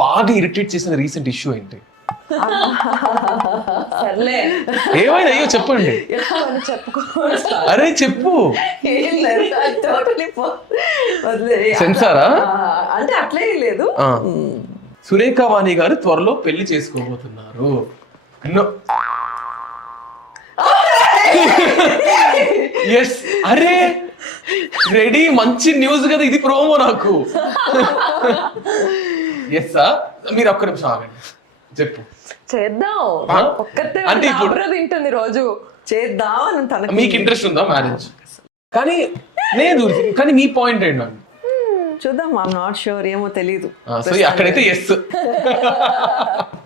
బాగా ఇరిటేట్ చేసిన recent issue ఏంటి? సర్లే. ఏమైనా అయ్యో చెప్పండి. అరే చెప్పు. సెన్సారా? అంటే అట్లే లేదు. సురేఖ వాణి గారు త్వరలో పెళ్ళి చేసుకోబోతున్నారు. ఎస్ అరే రెడీ మంచి న్యూస్ కదా ఇది ప్రోమో నాకు. ఎస్ మీరు ఒక్క నిమిషం ఆగండి. చెప్పు. చేద్దాం? ఒక్కతే అంటే ఇప్పుడు- తింటుంది రోజు. చేద్దాం అని మీకు ఇంట్రెస్ట్ ఉందా మ్యారేజ్ కానీ లేదు కానీ మీ పాయింట్ ఏంటండి చూద్దాం. ఐఎమ్ నాట్ షూర్ ఏమో తెలీదు. సో అక్కడైతే ఎస్